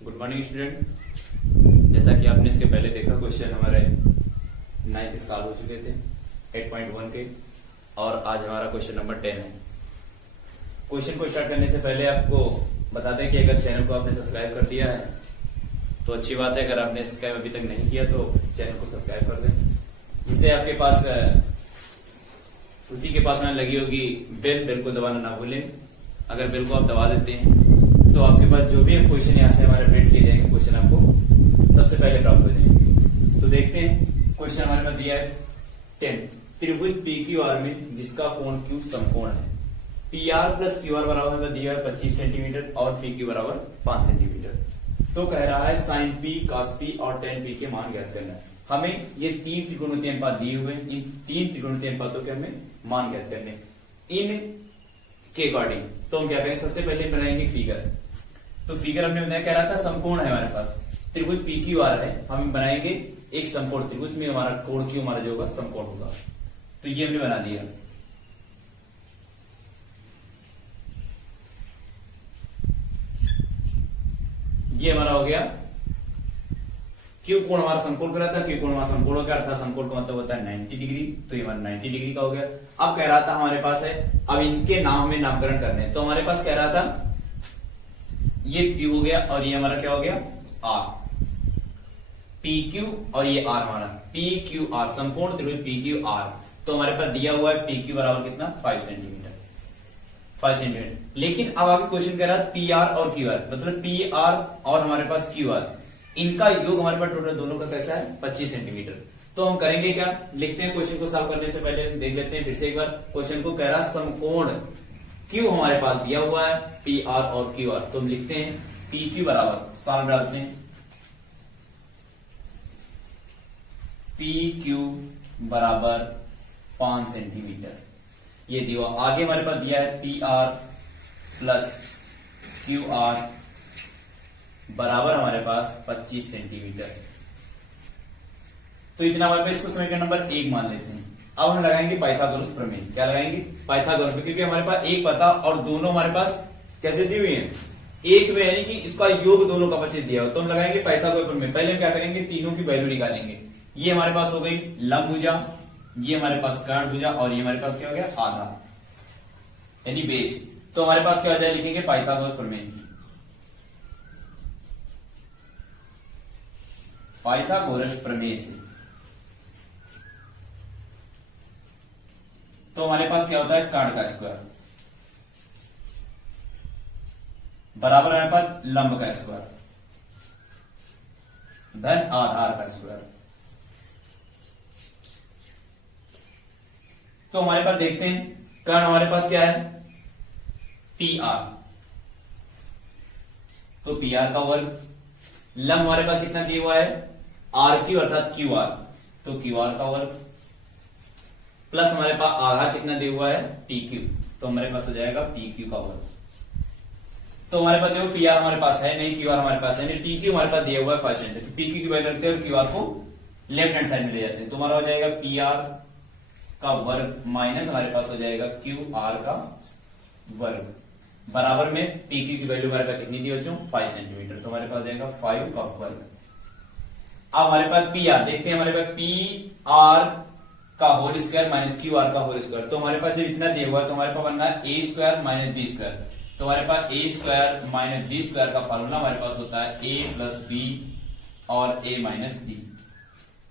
Good morning student. जैसा कि आपने इसके पहले देखा क्वेश्चन हमारे 9th साल हो चुके थे 8.1 के, और आज हमारा क्वेश्चन नंबर 10 है। क्वेश्चन को स्टार्ट करने से पहले आपको बता दें कि अगर चैनल को आपने सब्सक्राइब कर दिया है तो अच्छी बात है। अगर आपने सब्सक्राइब अभी तक नहीं किया तो चैनल को सब्सक्राइब कर दें, जिससे आपके पास उसी के पास में लगी होगी बेल को दबाना ना भूलें। अगर बेल को आप दबा देते हैं तो आपके पास जो भी क्वेश्चन यहाँ से हमारे अपडेट किए जाएंगे क्वेश्चन आपको सबसे पहले प्राप्त हो जाएंगे। तो देखते हैं क्वेश्चन हमारे पास दिया है 10। त्रिभुज PQR में जिसका कोण Q समकोण है, PR प्लस QR बराबर दिया है 25 सेंटीमीटर और PQ बराबर 5 सेंटीमीटर। तो कह रहा है साइन P, cos P और tan P के मान ज्ञात करना है। हमें ये 3 त्रिकोणमितीय अनुपात दिए हुए हैं, इन 3 त्रिकोणमितीय अनुपातों के हमें मान ज्ञात करने इन के अकॉर्डिंग। तो हम क्या करेंगे, सबसे पहले बनाएंगे फिगर। तो फिगर हमने बताया क्या रहा था, समकोण है हमारे पास, त्रिभुज PQR है, हम बनाएंगे एक समकोण त्रिभुज में हमारा कोण Q हमारा जो होगा समकोण होगा। तो ये हमने बना दिया। ये हमारा हो गया Q कोण हमारा समकोण कर रहा था, Q कोण हमारा समकोण हो गया, अर्थात समकोण का मतलब होता है 90 डिग्री। तो ये हमारा 90 डिग्री का हो गया। अब कह रहा था हमारे पास है, अब इनके नाम में नामकरण करने हैं। तो हमारे पास कह रहा था ये Q हो गया और ये हमारा क्या हो गया R, PQ और ये R हमारा PQR, समकोण त्रिभुज PQR। तो हमारे पास दिया हुआ है PQ बराबर कितना 5 सेंटीमीटर, 5 सेंटीमीटर। लेकिन अब आगे क्वेश्चन कह रहा है PR और QR, मतलब PR और हमारे पास QR, इनका योग हमारे पास टोटल दोनों का कैसा है 25 सेंटीमीटर। तो हम करेंगे क्या, लिखते हैं क्वेश्चन को सॉल्व करने से पहले देख लेते हैं फिर से एक बार। क्वेश्चन को कह रहा है समकोण Q हमारे पास दिया हुआ है PR और QR। तो हम लिखते हैं PQ बराबर, सॉल्व डालते हैं, PQ बराबर 5 सेंटीमीटर। ये दिया। आगे हमारे पास दिया है PR प्लस QR बराबर हमारे पास 25 सेंटीमीटर। तो इतना हमारे पास, इसको समीकरण नंबर 1 मान लेते हैं। अब हम लगाएंगे पाइथागोरस प्रमेय। क्या लगाएंगे, पाइथागोरस, क्योंकि हमारे पास एक पता और दोनों हमारे पास कैसे दी हुई हैं, एक में, यानी कि इसका योग दोनों का 25 दिया हो। तो हम लगाएंगे पाइथागोरस प्रमेय। पहले हम क्या करेंगे, तीनों की वैल्यू निकालेंगे। ये हमारे पास हो गई लंब भुजा, ये हमारे पास कर्ण भुजा और ये हमारे पास क्या हो गया आधा, यानी बेस। तो हमारे पास क्या हो जाए, लिखेंगे पाइथागोरस प्रमेय। पाइथागोरस प्रमेय से तो हमारे पास क्या होता है, कर्ण का स्क्वायर बराबर हमारे पास लंब का स्क्वायर धन आधार का स्क्वायर। तो हमारे पास देखते हैं, कर्ण हमारे पास क्या है PR, तो PR का वर्ग, लंब हमारे पास कितना दिया हुआ है RQ अर्थात QR, तो QR का वर्ग, प्लस हमारे पास आधा कितना दिया हुआ है PQ, तो हमारे पास हो जाएगा PQ का वर्ग। तो हमारे पास देखो PR हमारे पास है नहीं, QR हमारे पास है नहीं, PQ हमारे पास दिया हुआ है 5 सेंटीमीटर। तो PQ की वैल्यू रखते हैं और QR को लेफ्ट हैंड साइड में ले जाते हैं। तो हमारा हो जाएगा PR का वर्ग माइनस हमारे पास हो जाएगा QR का वर्ग बराबर में PQ की वैल्यू हमारे पास कितनी दी बच्चों 5 सेंटीमीटर। तो हमारे पास जाएगा 5 का वर्ग। अब हमारे पास PR देखते हैं, हमारे पास PR का होल स्क्वायर माइनस QR का होल स्क्वायर। तो हमारे पास जब इतना दिया हुआ है तो हमारे पास बनना है A square minus B square. तो हमारे पास A square minus B square का फार्मूला हमारे पास होता है A प्लस B और A माइनस B,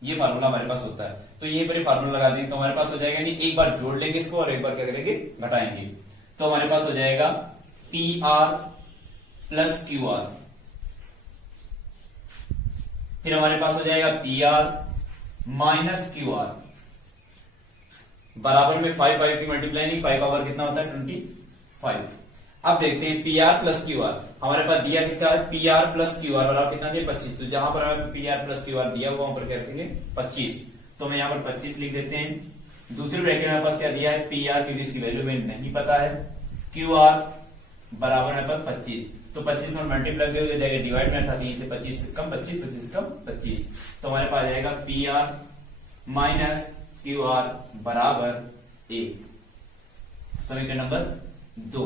ये फार्मूला हमारे पास होता है। तो ये पर फार्मूला लगा देंगे तो हमारे पास हो जाएगा, नहीं एक बार जोड़ लेंगे इसको और एक बार क्या करेंगे घटाएंगे। तो हमारे पास हो जाएगा PR प्लस QR, फिर हमारे पास हो जाएगा PR माइनस QR बराबर में 5 की मल्टीप्लाई, नहीं 5 का वर्ग कितना होता है 25। अब देखते हैं PR प्लस QR हमारे पास दिया किसका है, PR प्लस QR बराबर कितना दिया 25। तो जहां पर हमें PR प्लस QR दिया हुआ वहां पर क्या रखेंगे 25। तो हम यहां पर 25 लिख देते हैं। दूसरे ब्रैकेट में हमारे पास क्या दिया है PR, क्योंकि इसकी वैल्यू में नहीं पता है, QR बराबर हमारे पास 25। तो 25 में मल्टीप्लाई हो जाएगा डिवाइड में, अर्थात यहीं से 25 से कम 25, 25 से कम 25। तो हमारे पास आ जाएगा PR माइनस QR बराबर 1, समीकरण नंबर 2।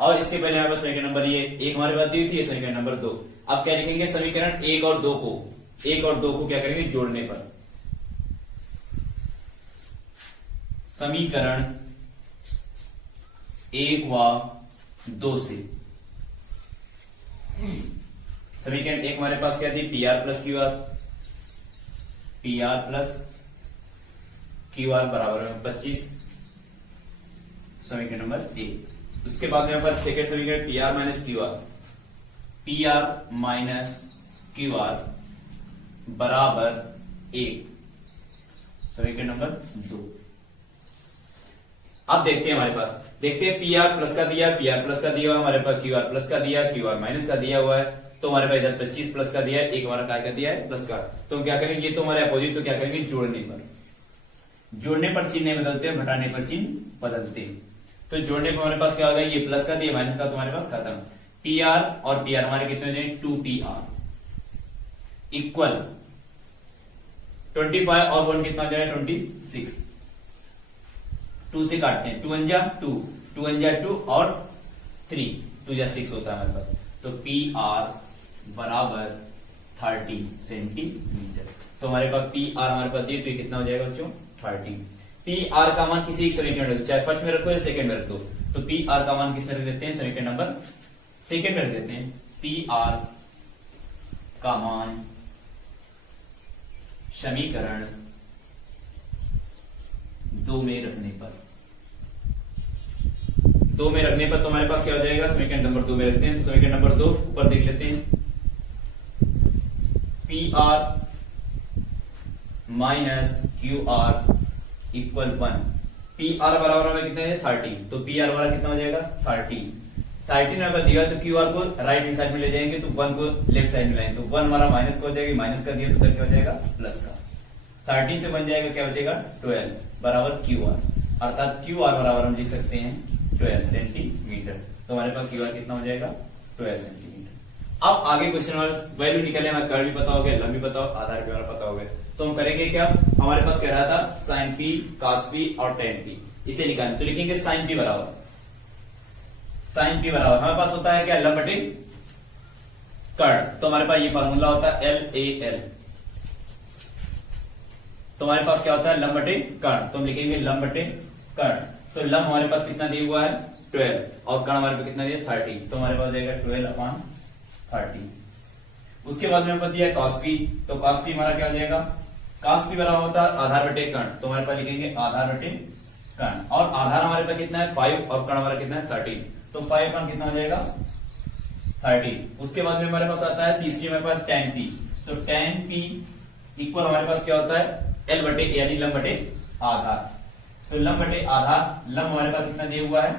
और इसके पहले हमारे पास समीकरण नंबर ये एक हमारे पास दी थी, ये समीकरण नंबर 2। अब क्या लिखेंगे, समीकरण 1 और 2 को क्या करेंगे, जोड़ने पर समीकरण 1 व 2 से समीकरण 1 हमारे पास क्या थी, P R plus Q R, बराबर में 25, समीकरण नंबर 1। उसके बाद में हमारे पास सेकेंड समीकरण P R minus Q R बराबर 1, समीकरण नंबर 2। अब देखते हैं हमारे पास, देखते हैं पी आर प्लस का दिया, हुआ हमारे पास क्यू आर प्लस का दिया, क्यू आर माइनस का दिया हुआ है। तो हमारे पास इधर 25 प्लस का दिया है, एक हमारा काय का दिया है प्लस का। तो हम क्या करेंगे, ये तो हमारे अपोजिट, तो क्या करेंगे, जोड़ने पर चिन्ह नहीं बदलते, घटाने पर चिन्ह बदलते। तो जोड़ने पर हमारे पास क्या होगा, ये प्लस का दिया माइनस का, तो हमारे पास खत्म। पी आर और पी आर हमारे कितने हो जाएंगे, 2PR इक्वल 25 और 1 कितना हो जाएगा, 26। 2 से काटते हैं, 2 1 जा 2, 2 1 जा 2 और 3, 2 जा 6 होता है हमारे पास। तो पी आर बराबर 30 सेंटीमीटर। तो हमारे पास पी आर हमारे पास दिए, तो ये कितना हो जाएगा बच्चों, 30। पी आर का मान किसी एक समीकरण में रखो, चाहे फर्स्ट में रखो या सेकंड में रख दो। तो पी आर का मान किस में रख देते हैं, समीकरण नंबर सेकंड में रख देते हैं। पी आर का मान समीकरण 2 में रखने पर तो हमारे पास क्या हो जाएगा, समीकरण नंबर 2 में रखते हैं। तो समीकरण नंबर 2 ऊपर देख लेते हैं, P R minus Q R equal 1। P R बराबर हमें कितना है, 30। तो पी आर हमारा कितना हो जाएगा, 30 में दिया, तो क्यू आर को राइट हैंड साइड में ले जाएंगे, तो 1 को लेफ्ट साइड में लाएंगे। तो 1 हमारा माइनस का हो जाएगा, माइनस का दिया तो सर क्या हो जाएगा, प्लस का। 30 से बन जाएगा क्या बचेगा, 12 बराबर क्यू आर, अर्थात क्यू आर बराबर हम लिख सकते हैं 12 सेंटीमीटर। तो हमारे पास क्यू आर कितना हो जाएगा, 12 सेंटीमीटर। अब आगे क्वेश्चन वैल्यू निकले, हमें कर्व भी पता हो गया, लंब भी पता हो, आधार भी हमारा पता हो गया। तो हम करेंगे क्या, हमारे पास कह रहा था साइन पी, कॉस पी और टेन पी, इसे निकालें। तो लिखेंगे साइन पी बराबर हमारे पास होता है क्या, लंब बटे कर्ण। तो हमारे पास ये फार्मूला होता है LAL। तो हमारे पास क्या होता है, लंब बटे कर्ण। तो हम लिखेंगे लंब बटे कर्ण। तो लंब हमारे पास कितना दिया हुआ है, 12, और कर्ण हमारे पास कितना दिया, 30। तो हमारे पास जाएगा 12/30। उसके बाद में हमें दिया कॉस पी। तो कॉस पी हमारा क्या हो जाएगा, कॉस पी बराबर होता है आधार बटे कर्ण। तो हमारे पास लिखेंगे आधार बटे कर्ण, और आधार हमारे पास कितना है 5, और कर्ण हमारा कितना है 30। तो 5 कर्ण कितना हो जाएगा, 30। उसके बाद में हमारे पास आता है तीसरी हमारे पास tan p। तो tan p इक्वल हमारे पास क्या होता है, L बटे यानी लंब बटे आधार। तो लंब बटे आधार, लंब हमारे पास कितना दिया हुआ है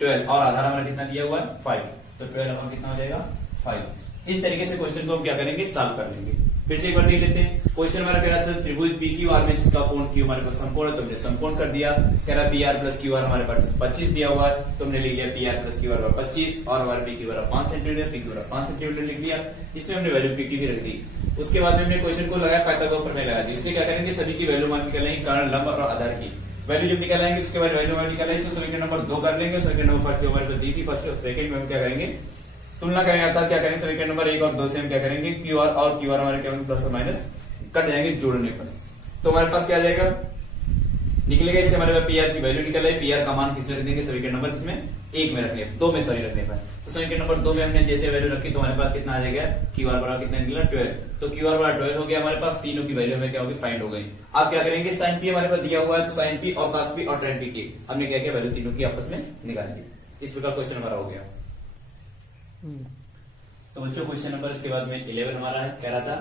12, और आधार हमारा कितना दिया हुआ है 5। तो 12 हमारा कितना हो जाएगा 5। इस तरीके से क्वेश्चन को हम क्या करेंगे, सॉल्व कर लेंगे। फिर से एक बार देख लेते हैं। क्वेश्चन हमारा कह रहा था त्रिभुज PQR में जिसका कोण Q हमारे पास समकोण है, तो हमने समकोण कर दिया। कह रहा PR प्लस QR हमारे पास 25 दिया हुआ है, तो हमने लिख दिया PR प्लस QR 25, और हमारे PQ 5 सेंटीमीटर, PQ 5 सेंटीमीटर लिख दिया। इसमें हमने वैल्यू PQ भी रख दी। उसके बाद में हमने क्वेश्चन को लगाया, पाइथागोरस प्रमेय लगा दी। इससे क्या करेंगे, सभी की वैल्यू मान निकालेंगे, कर्ण, लंब और आधार की वैल्यू जब निकालेंगे, उसके बाद वैल्यू मान निकालेंगे। तो समीकरण नंबर 2 कर लेंगे। समीकरण नंबर फर्स्ट हमारे पास दी थी, फर्स्ट और सेकंड में हम क्या करेंगे, तुलना करेंगे। अर्थात क्या करेंगे, समीकरण नंबर 1 और 2 से हम क्या करेंगे, QR और QR हमारे क्या होंगे, प्लस और माइनस कट जाएंगे जोड़ने पर। तो हमारे पास क्या आ जाएगा, निकलेगा। इससे हमारे पास PR की वैल्यू निकल आई। PR का मान किस में रख देंगे, समीकरण नंबर इसमें 1 में रखने, 2 में सॉरी रखने पर। तो समीकरण नंबर 2 में हमने जैसे वैल्यू रखी, तो हमारे पास कितना आ जाएगा, QR बराबर कितना निकला 12। तो QR बराबर 12 हो गया हमारे पास। तीनों की वैल्यू में क्या होगी, फाइंड हो गई। आप क्या करेंगे, साइन पी हमारे पास दिया हुआ है, तो साइन पी और कॉस पी और टेन पी की हमने क्या किया, वैल्यू तीनों की आपस में निकालेंगे। इस प्रकार क्वेश्चन हमारा हो गया। तो बच्चों क्वेश्चन नंबर इसके बाद में 11 हमारा है, कह रहा था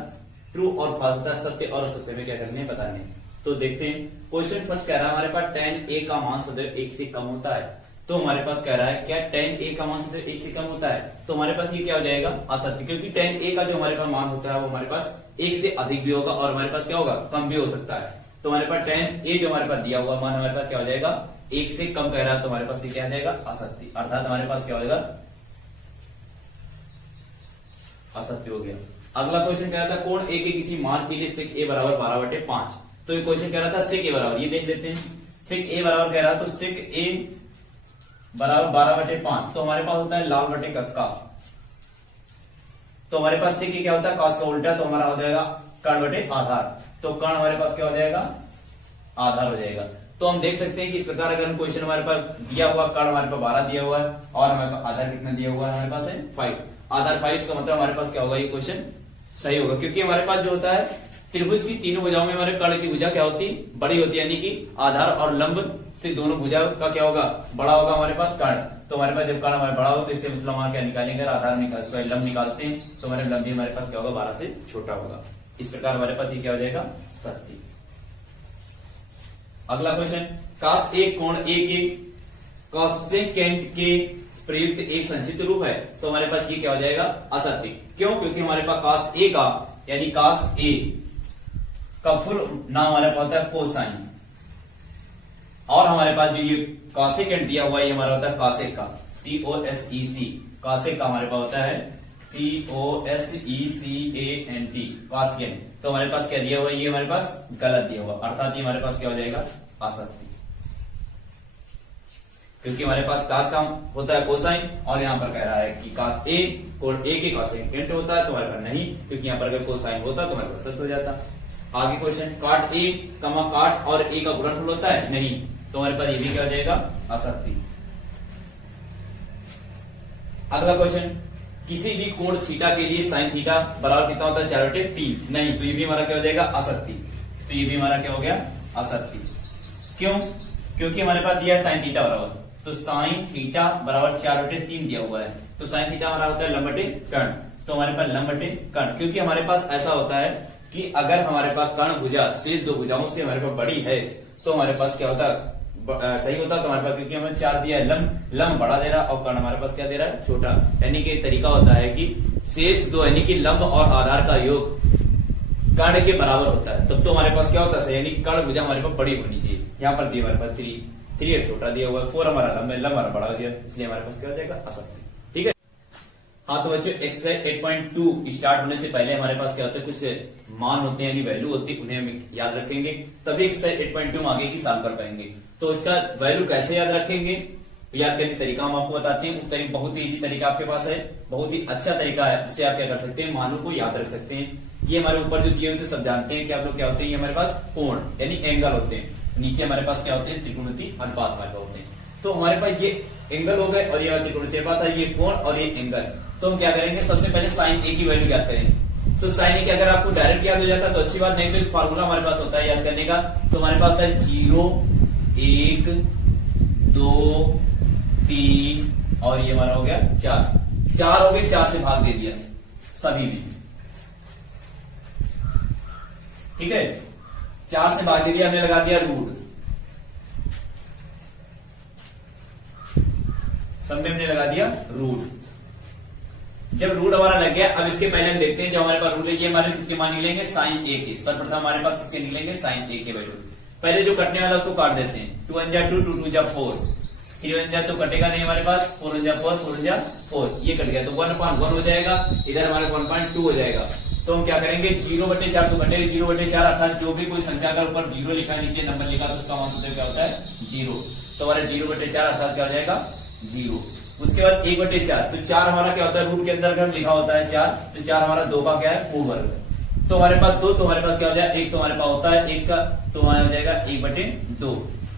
ट्रू और फॉल्स था, सत्य और असत्य में क्या करने हैं, बताने। तो देखते हैं क्वेश्चन फर्स्ट कह रहा है हमारे पास tan a का मान सदैव 1 से कम होता है। तो हमारे पास कह रहा है क्या tan a का मान सदैव 1 से कम होता है। तो हमारे पास ये क्या हो जाएगा, असत्य, क्योंकि tan a का जो हमारे पास मान होता है वो हमारे पास 1 से अधिक भी होगा, और हमारे पास क्या होगा, कम भी हो सकता है। तो हमारे पास tan a जो हमारे पास दिया हुआ मान हमारे पास क्या हो जाएगा, 1 से कम कह रहा है। तो हमारे पास ये क्या आ जाएगा, असत्य, अर्थात हमारे पास क्या हो जाएगा, असत्य हो गया। अगला क्वेश्चन कह रहा था कोण ए के किसी मान के लिए sec a बराबर 12/5। तो ये क्वेश्चन कह रहा था sec a बराबर, ये देख लेते हैं। sec a बराबर कह रहा, तो sec a बराबर 12/5। तो हमारे पास होता है लाल बटे कक्का। तो हमारे पास सेक क्या होता है, कॉस का उल्टा, तो हमारा हो जाएगा कर्ण बटे आधार। तो कर्ण हमारे पास क्या हो जाएगा, आधार हो जाएगा। तो हम देख सकते हैं कि इस प्रकार अगर हम क्वेश्चन हमारे पास दिया हुआ, कर्ण हमारे पास 12 दिया हुआ है और हमारे पास आधार कितना दिया हुआ है, हमारे पास है 5। आधार 5, इसका मतलब हमारे पास क्या होगा, ये क्वेश्चन सही होगा। क्योंकि हमारे पास जो होता है त्रिभुज की तीनों भुजाओं में हमारे कर्ण की भुजा क्या होती, बड़ी होती है, यानी कि आधार और लंब से दोनों भुजा का क्या होगा, बड़ा होगा हमारे पास कर्ण। तो हमारे पास जब कर्ण हमारे बड़ा हो तो इससे मतलब हमारा क्या निकालेंगे, आधार निकाल लंब निकालते हैं, तो हमारे लंब भी हमारे पास क्या होगा, 12 से छोटा होगा। इस प्रकार हमारे पास ये क्या हो जाएगा, सत्य। अगला क्वेश्चन, cos A कोण A के cosecant के प्रयुक्त एक संक्षिप्त रूप है। तो हमारे पास ये क्या हो जाएगा, असत्य। क्यों, क्योंकि हमारे पास cos A का यानी cos A का फुल नाम हमारे पास होता है कोसाइन, और हमारे पास जो ये cosecant दिया हुआ है ये हमारा होता है cosec का, COSEC। cosec का हमारे पास होता है COSECANT, cosecant। तो हमारे पास क्या दिया हुआ है, ये हमारे पास गलत दिया हुआ, अर्थात ये हमारे पास क्या हो जाएगा, असत्य। क्योंकि हमारे पास cos का होता है कोसाइन, और यहां पर कह रहा है कि cos A कोण A के cosecant होता है, तो हमारे पास नहीं, क्योंकि यहां पर अगर कोसाइन होता तो हमारे पास सत्य हो जाता। आगे क्वेश्चन, cot A cot और A का गुणनफल होता है, नहीं, तो हमारे पास ये भी क्या हो जाएगा, असत्य। अगला क्वेश्चन, किसी भी कोण थीटा के लिए साइन थीटा बराबर कितना होता है, 4/3, नहीं, तो ये भी हमारा क्या हो जाएगा, असत्य। तो ये भी हमारा क्या हो गया, असत्य। क्यों, क्योंकि हमारे पास दिया है साइन थीटा बराबर, तो साइन थीटा बराबर 4/3 दिया हुआ है, तो साइन थीटा हमारा होता है लंब बटे कर्ण। तो हमारे पास लंब बटे कर्ण, क्योंकि हमारे पास ऐसा होता है कि अगर हमारे पास कर्ण भुजा शेष दो भुजाओं से हमारे पास बड़ी है, तो हमारे पास क्या होता है, सही होता तो हमारे पास, क्योंकि हमें 4 दिया है, लंब बड़ा दे रहा है और कर्ण हमारे पास क्या दे रहा है, छोटा। यानी कि तरीका होता है कि शेष दो यानी कि लंब और आधार का योग कर्ण के बराबर होता है, तब तो हमारे पास क्या होता है, यानी कर्ण भुजा हमारे पास बड़ी होनी चाहिए। यहाँ पर दिया हमारे पास 3 छोटा दिया हुआ है, 4 हमारा लंब हमारा बड़ा हो गया, इसलिए हमारे पास क्या हो जाएगा, असत्य। ठीक है। हाँ, तो बच्चों एक्सरसाइज 8.2 स्टार्ट होने से पहले हमारे पास क्या होता है, कुछ मान होते हैं यानी वैल्यू होती है, उन्हें हम याद रखेंगे, तभी एक्सरसाइज 8.2 आगे की सॉल्व कर पाएंगे। तो इसका वैल्यू कैसे याद रखेंगे, याद करने तरीका हम आपको बताते हैं। उस तरीका बहुत ही इजी तरीका आपके पास है, बहुत ही अच्छा तरीका है, जिससे आप क्या कर सकते हैं, मानों को याद रख सकते हैं। ये हमारे ऊपर जो दिए होते सब जानते हैं कि आप लोग क्या होते हैं, ये हमारे पास कोण यानी एंगल होते हैं, नीचे हमारे पास क्या होते हैं, त्रिकोणमितीय अनुपात हमारे पास होते हैं। तो हमारे पास ये एंगल हो गए और ये त्रिकोणमितीय अनुपात है, ये कोण और ये एंगल। तो हम क्या करेंगे, सबसे पहले साइन ए की वैल्यू याद करेंगे। तो साइन ए की अगर आपको डायरेक्ट याद हो जाता है तो अच्छी बात, नहीं तो एक फार्मूला हमारे पास होता है याद करने का। तो हमारे पास होता है 0 1 2 3 और ये हमारा हो गया 4 हो गए, 4 से भाग दे दिया सभी में, ठीक है। 4 से भाग दे दिया, हमने लगा दिया रूट, सब में हमने लगा दिया रूट। जब रूट हमारा लग गया, अब इसके पहले हम देखते हैं जो हमारे पास रूट है, ये हमारे किसके मान निकलेंगे, साइन ए के। सर्वप्रथम हमारे पास किसके निकलेंगे, साइन ए के वैल्यू। पहले जो कटने वाला उसको काट देते हैं, 2 1 2 2 2 4, 3 1 तो कटेगा नहीं हमारे पास, 4 1 4 4 1 4, ये कट गया, तो 1/1 हो जाएगा, इधर हमारे 1.2 हो जाएगा। तो हम क्या करेंगे, 0/4 तो कटेगा 0/4, अर्थात जो भी कोई संख्या अगर ऊपर 0 लिखा है, नीचे नंबर लिखा, तो उसका मान क्या होता है, 0। तो हमारे 0/4 अर्थात क्या हो जाएगा, 0। उसके बाद 1/4, तो 4 हमारा क्या होता है, रूट के अंदर अगर लिखा होता है 4, तो 4 हमारा 2 का क्या है, पूर्ण वर्ग। तो हमारे पास 2, तो हमारे पास क्या हो जाएगा, 1 तो हमारे पास होता है 1 का, तो हमारा हो जाएगा 1/2।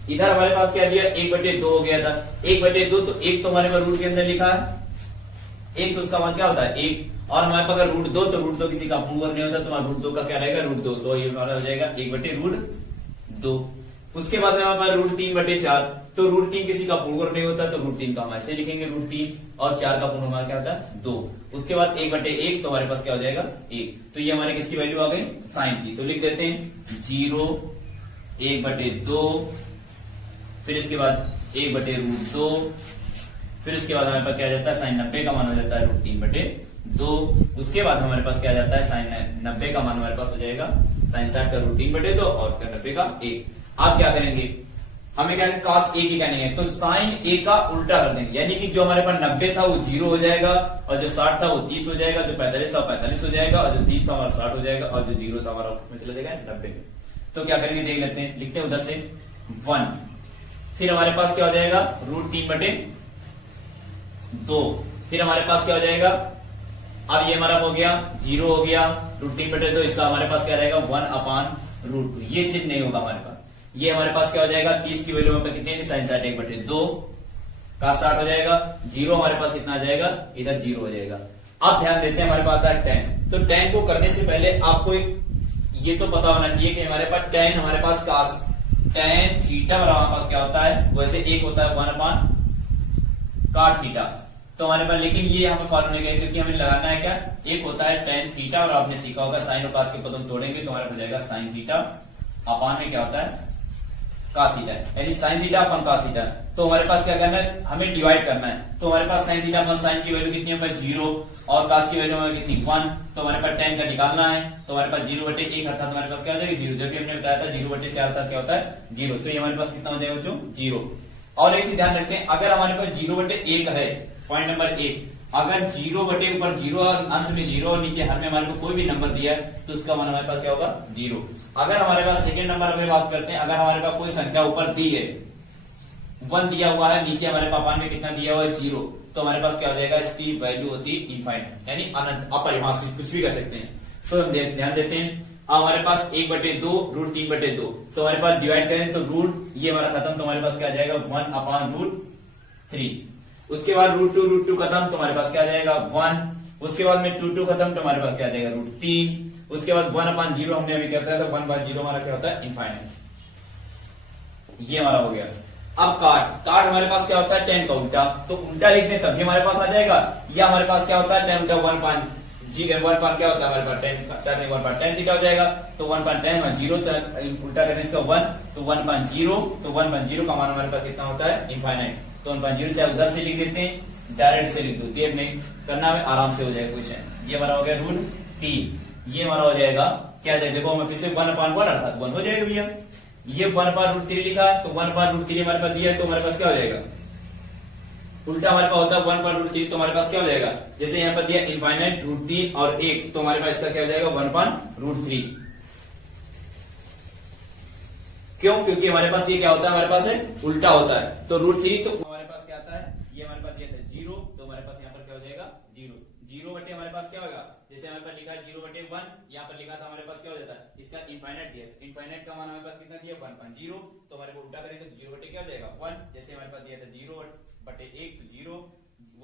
इधर हमारे पास क्या दिया, 1/2 हो गया था, 1/2, तो 1 तो हमारे पास रूट के अंदर लिखा है 1, तो उसका मान क्या होता है 1, और हमारे पास अगर रूट 2, तो रूट 2 किसी का पूर्ण वर्ग नहीं होता, तो हमारा रूट 2 का क्या रहेगा, रूट 2, तो ये हमारा हो जाएगा 1/√2। उसके बाद में हमारे पास रूट 3/4, तो रूट 3 किसी का पूर्ण वर्ग नहीं होता, तो रूट 3 का हम ऐसे लिखेंगे रूट 3, और 4 का पूर्ण हमारा क्या होता है 2। उसके बाद 1/1, तो हमारे पास क्या हो जाएगा 1, तो ये हमारे किसकी वैल्यू आ गई, साइन की। तो लिख देते हैं 0 1/2, फिर इसके बाद 1/√2, फिर इसके बाद हमारे पास क्या जाता है, साइन 90 का मान हो जाता है रूट 3/2। उसके बाद हमारे पास क्या जाता है, साइन 90 का मान हमारे पास हो जाएगा साइन 60 का रूट 3/2 और उसका 90 का 1। आप क्या करेंगे, हमें क्या cos A की क्या नहीं है, तो साइन A का उल्टा कर देंगे, यानी कि जो हमारे पास 90 था वो 0 हो जाएगा, और जो 60 था वो 30 हो जाएगा, जो 45 था 45 हो जाएगा, और जो 30 था हमारा 60 हो जाएगा, और जो 0 था हमारा उसमें चला जाएगा 90 में। तो क्या करेंगे, देख लेते हैं, लिखते हैं उधर से 1, फिर हमारे पास क्या हो जाएगा रूट 3/2, 2। फिर हमारे पास क्या हो जाएगा, अब ये हमारा हो गया 0 हो गया, √3/2, इसका हमारे पास क्या रहेगा 1/√2। ये चीज नहीं होगा हमारे पास। ये हमारे पास क्या हो जाएगा, 30 की वैल्यू में कितनी sin 60 1/2 का 60 हो जाएगा। 0 हमारे पास कितना आ जाएगा, इधर 0 हो जाएगा। अब ध्यान देते हैं हमारे पास आता है tan। तो tan को करने से पहले आपको ये तो पता होना चाहिए कि हमारे पास tan हमारे पास cos tan थीटा हमारे पास क्या होता है, वैसे एक होता है 1/cot थीटा। तो हमारे पास लेकिन ये यहाँ पे फॉलो नहीं गए क्योंकि हमें लगाना है क्या, एक होता है tan थीटा और आपने सीखा होगा साइन और cos के पद हम तोड़ेंगे तो हमारा हो जाएगा sin थीटा अपान में क्या होता है cos थीटा, यानी sin थीटा अपन cos थीटा। तो हमारे पास क्या करना है, हमें डिवाइड करना है। तो हमारे पास sin थीटा अपन sin की वैल्यू कितनी है 0 और cos की वैल्यू हमारी कितनी 1। तो हमारे पास tan का निकालना है, तो हमारे पास 0/1 अर्थात हमारे पास क्या हो जाएगा 0। जब भी हमने बताया था 0/4 अर्थात क्या होता है 0। तो ये हमारे पास कितना हो जाएगा बच्चों 0। और एक चीज ध्यान रखते हैं, अगर हमारे पास 0/1 है, पॉइंट नंबर 1, अगर 0/ऊपर 0 अंश में 0 और नीचे हर में हमारे को कोई भी नंबर दिया है तो उसका मान हमारे पास क्या होगा 0। अगर हमारे पास सेकंड नंबर अगर बात करते हैं, अगर हमारे पास कोई संख्या ऊपर दी है 1 दिया हुआ है, नीचे हमारे पास अपान में कितना दिया हुआ है 0, तो हमारे पास क्या हो जाएगा, इसकी वैल्यू होती है इनफाइनाइट, यानी अनंत, अपरिभाषित, कुछ भी कर सकते हैं। तो हम ध्यान देते हैं, अब हमारे पास 1/2 √3/2, तो हमारे पास डिवाइड करें तो रूट ये हमारा खत्म, तो हमारे पास क्या आ जाएगा 1/√3। उसके बाद √2 खत्म तो हमारे पास क्या आ जाएगा 1। उसके बाद में 2 खत्म तो हमारे पास क्या आ जाएगा √3। उसके बाद 1/0 हमने अभी क्या बताया था, 1/0 हमारा क्या होता है इनफाइनाइट। ये हमारा हो गया। अब काट हमारे पास क्या होता है tan का उल्टा, तो उल्टा लिखने तभी हमारे पास आ जाएगा। या हमारे पास क्या होता है tan उल्टा 1 क्या होता है हमारे पास tan थीटा हो जाएगा। तो 1/tan 0 उल्टा करने इसका 1 तो 1/0, तो 1/0 का मान हमारे पास कितना होता है इनफाइनाइट। तो 1/0 चाहे उधर से लिख देते हैं, डायरेक्ट से लिख दो, देर नहीं करना है, आराम से हो जाएगा क्वेश्चन। ये हमारा हो गया √3। ये हमारा हो जाएगा क्या जाएगा, देखो हमें फिर से 1/1 अर्थात 1 हो जाएगा भैया। ये 1/√3 लिखा, तो 1/√3 हमारे पास दिया है, तो हमारे पास क्या हो जाएगा उल्टा हमारे पास होता है 1/√3, तो हमारे पास क्या हो जाएगा, जैसे यहाँ पर दिया इनफाइनाइट √3 और 1, तो हमारे पास इसका क्या हो जाएगा 1/√3। क्यों, क्योंकि हमारे पास ये क्या होता है, हमारे पास है उल्टा होता है। तो √3 तो हमारे पास क्या आता है, ये हमारे पास दिया था 0, तो हमारे पास यहाँ पर क्या हो जाएगा 0। 0 हमारे पास क्या होगा, जैसे हमारे पास लिखा है 0/1, यहाँ पर लिखा था हमारे पास क्या हो जाता है, इसका इनफाइनाइट दिया, इनफाइनाइट का मान हमारे पास कितना दिया 1/0, तो हमारे को उल्टा करेंगे तो 0 क्या हो जाएगा 1। जैसे हमारे पास दिया था 0/1 तो 0,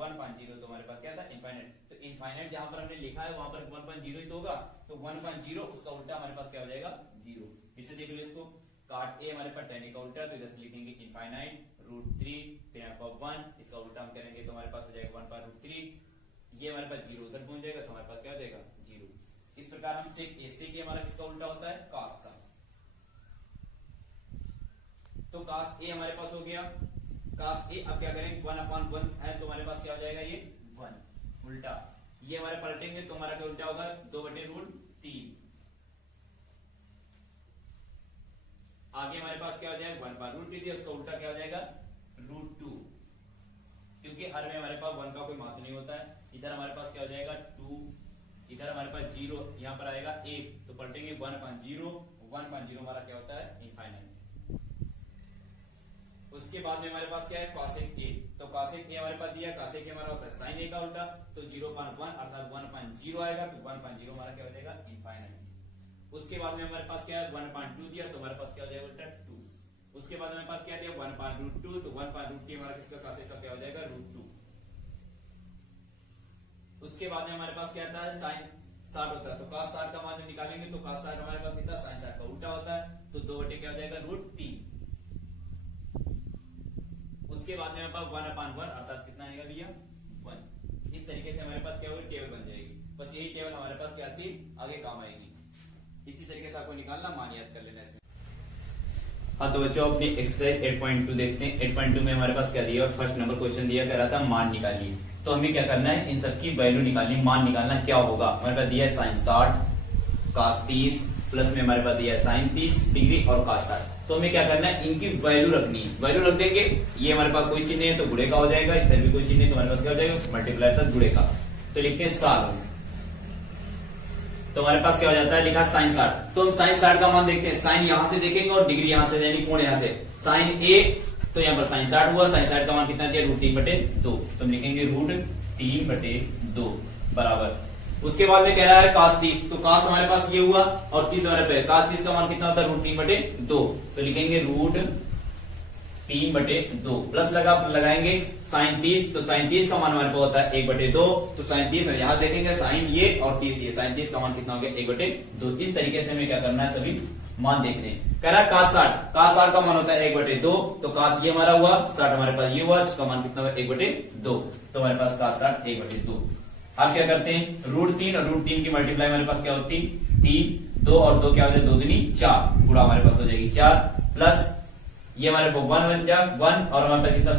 1/0 तो हमारे पास क्या था इनफाइनाइट। तो इनफाइनाइट जहां पर हमने लिखा है वहां पर 1/0 ही तो होगा, तो 1/0 उसका उल्टा हमारे पास क्या हो जाएगा 0। फिर से देख लो इसको, काट ए हमारे पास tan का उल्टा, तो इधर से लिखेंगे इनफाइनाइट √3, फिर आपका 1, इसका उल्टा हम करेंगे तो हमारे पास हो जाएगा 1/√3। ये हमारे पास 0 उधर पहुंच जाएगा, तो हमारे पास क्या हो जाएगा 0। इस प्रकार हम sec a, sec a हमारा किसका उल्टा होता है cos का। तो cos a हमारे पास हो गया, cos a अब क्या करेंगे 1/1 है, तो हमारे पास क्या हो जाएगा ये 1 उल्टा। ये हमारे पलटेंगे तो हमारा क्या उल्टा होगा 2/√3। आगे हमारे पास क्या हो जाएगा 1/√3 दिया, उसका उल्टा क्या हो जाएगा √2, क्योंकि हर में हमारे पास 1 का कोई महत्व नहीं होता है। इधर हमारे पास क्या हो जाएगा 2, इधर हमारे पास 0, यहाँ पर आएगा 1, तो पलटेंगे 1/0, 1/0 हमारा क्या होता है इनफाइनाइट। उसके बाद में हमारे पास क्या है cosec a, तो cosec a हमारे पास दिया, cosec a हमारा होता है sin a का उल्टा, तो 0/1 अर्थात 1/0 आएगा, तो 1/0 हमारा क्या हो जाएगा इनफाइनाइट। उसके बाद में हमारे पास क्या है 1/2 दिया, तो हमारे पास क्या हो जाएगा उल्टा 2। उसके बाद हमारे पास क्या दिया 1/√2, तो 1/√2 हमारा किसका cosec का क्या हो जाएगा √2। उसके बाद में हमारे पास क्या आता है sin 60 होता है, तो cos 60 का मान जब निकालेंगे तो cos 60 हमारे पास कितना sin 60 का उल्टा होता है, तो 2 क्या हो जाएगा √3। उसके बाद में हमारे पास 1/1 अर्थात कितना आएगा भैया 1। इस तरीके से हमारे पास क्या होगी टेबल बन जाएगी। बस यही टेबल हमारे पास क्या आती आगे काम आएगी। इसी तरीके से आपको निकालना, मान याद कर लेना इसमें। हाँ तो बच्चों अपनी एक्सरसाइज 8.2 देखते हैं। 8.2 में हमारे पास क्या दिया, फर्स्ट नंबर क्वेश्चन दिया कह रहा था मान निकालिए। तो हमें क्या करना है, इन सबकी वैल्यू निकालनी, मान निकालना क्या होगा। हमारे पास दिया है sin 60 cos 30 प्लस में हमारे पास दिया है sin 30 डिग्री और cos 60। तो हमें क्या करना है, इनकी वैल्यू रखनी है। वैल्यू रख देंगे, ये हमारे पास कोई चिन्ह है तो गुणे का हो जाएगा, इधर भी कोई चिन्ह है तो हमारे पास क्या हो जाएगा मल्टीप्लाई तक गुणे का। तो लिखते हैं 60, तो हमारे पास क्या हो जाता है लिखा sin 60। तो हम sin 60 का मान देखते हैं, साइन यहां से देखेंगे और डिग्री यहां से, यानी कोण यहां से। sin a तो यहाँ पर साइन 60 हुआ, साइन 60 का मान कितना दिया, √3/2, तो हम लिखेंगे √3/2 बराबर। उसके बाद में कह रहा है cos 30, तो cos हमारे पास ये हुआ और 30 हमारे पे, cos 30 का मान कितना होता है, √3/2, तो लिखेंगे √3/2 प्लस लगाएंगे साइन 30, तो साइन 30 का मान हमारे पास होता है 1/2, तो साइन 30 यहां देखेंगे साइन ये और 30 ये, साइन 30 का मान कितना हो गया, 1/2। इस तरीके से हमें क्या करना है, सभी मान देखने हैं। कह रहा है cos 60 का मान होता है 1/2, तो cos ये हमारा हुआ, 60 हमारे पास ये हुआ, जिसका मान कितना हुआ, 1/2, तो हमारे पास cos 60 1/2। अब क्या करते हैं, √3 और √3 की मल्टीप्लाई हमारे पास क्या होती, 3, 2 और 2 क्या हो जाए, 2 दूनी 4, गुणा हमारे पास हो जाएगी 4, प्लस ये हमारे पास 1 बन जा 1 और हमारे पास कितना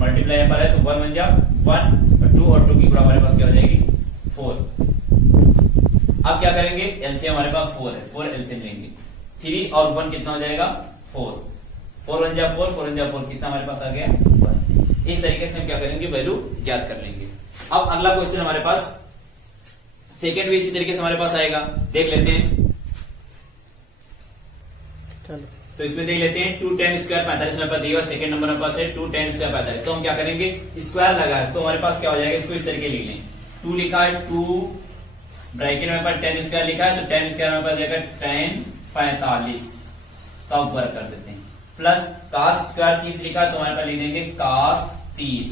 मल्टीप्लाई यहाँ पर है, तो 1 बन जा 1, 2 और 2 की गुणा हमारे पास क्या हो जाएगी, 4। अब क्या करेंगे, एलसीएम हमारे पास 4 है, 4 एलसीएम लेंगे, 3 और 1 कितना हो जाएगा, 4, 4 बन जा 4, 4 बन जा 4, कितना हमारे पास आ गया, 1। इस तरीके से हम क्या करेंगे, वैल्यू ज्ञात कर लेंगे। अब अगला क्वेश्चन हमारे पास सेकेंड भी इसी तरीके से हमारे पास आएगा, देख लेते हैं। तो इसमें देख लेते हैं 2 tan स्क्वायर 45 हमारे पास दिया, सेकंड नंबर हमारे पास है 2 tan स्क्वायर 45, तो हम क्या करेंगे, स्क्वायर लगा है तो हमारे पास क्या हो जाएगा, इसको इस तरीके लिख लें, 2 लिखा है, 2 ब्रैकेट में पर tan स्क्वायर लिखा है, तो tan स्क्वायर हमारे पास जाएगा tan 45 का वर्ग कर देते हैं, प्लस cos स्क्वायर 30 लिखा है, तो हमारे पास लिख देंगे cos 30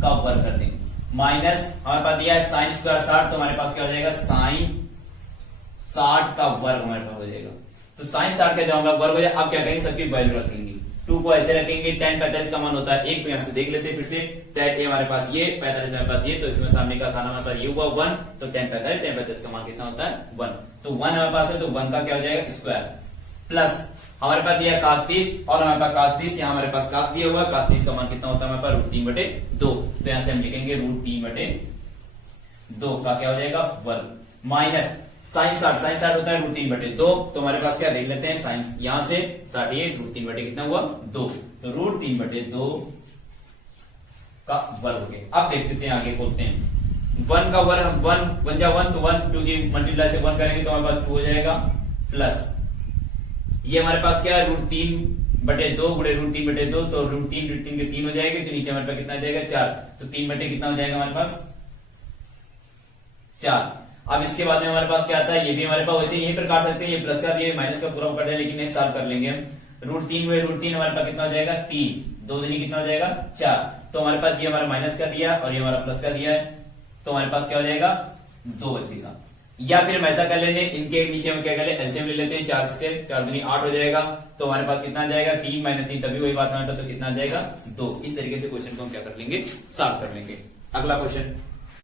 का वर्ग कर देंगे, माइनस हमारे पास दिया है sin स्क्वायर 60, तो हमारे पास क्या हो जाएगा, sin 60 का वर्ग हमारे पास हो जाएगा, तो sin 60 का जब हमारा वर्ग हो जाए, अब क्या करेंगे, सबकी वैल्यू रखेंगे, 2 को ऐसे रखेंगे, tan 45 का मान होता है 1, तो यहां से देख लेते हैं फिर से, tan ये हमारे पास ये, 45 हमारे पास ये, तो इसमें सामने का खाना हमारे पास ये हुआ 1, तो tan 45 का मान कितना होता है, 1, तो 1 हमारे पास है, तो 1 का क्या हो जाएगा, स्क्वायर, प्लस हमारे पास दिया cos 30 और हमारे पास cos 30, यहाँ हमारे पास cos दिया हुआ, cos 30 का मान कितना होता है हमारे पास, √3/2, तो यहां से हम लिखेंगे √3/2 का क्या हो जाएगा, वर्ग, माइनस sin 60 होता है √3/2, तो हमारे पास क्या देख लेते हैं, साइन यहां से 60 ये √3/2 कितना हुआ, 2, तो √3/2 का वर्ग हो गया। अब देखते हैं आगे, बोलते हैं 1 का वर्ग, 1 बन जा 1, तो 1 2 की मल्टीप्लाई से 1 करेंगे तो हमारे पास 2 हो जाएगा, प्लस ये हमारे पास क्या है, √3/2 गुणे √3/2, तो √3 के 3 हो जाएगा, तो नीचे हमारे पास कितना जाएगा, 4, तो 3/, कितना हो जाएगा हमारे पास, 4। अब इसके बाद में हमारे पास क्या आता है, ये भी हमारे पास वैसे यहीं पर काट सकते हैं, ये प्लस का दिया माइनस का पूरा कट है, लेकिन नहीं सॉल्व कर लेंगे हम, √3 हुए √3 हमारे पास कितना हो जाएगा, 3, 2 दूनी कितना हो जाएगा, 4, तो हमारे पास ये हमारा माइनस का दिया और ये हमारा प्लस का दिया है, तो हमारे पास क्या हो जाएगा, 2 बचेगा। या फिर हम ऐसा कर लेंगे, इनके नीचे हम क्या कर लेते, एलसीएम ले लेते हैं, 4 से 4 दूनी 8 हो जाएगा, तो हमारे पास कितना आ जाएगा, 3 - 3 तभी वही बात हमारे पास, तो कितना आ जाएगा, 2। इस तरीके से क्वेश्चन को हम क्या कर लेंगे, सॉल्व कर लेंगे। अगला क्वेश्चन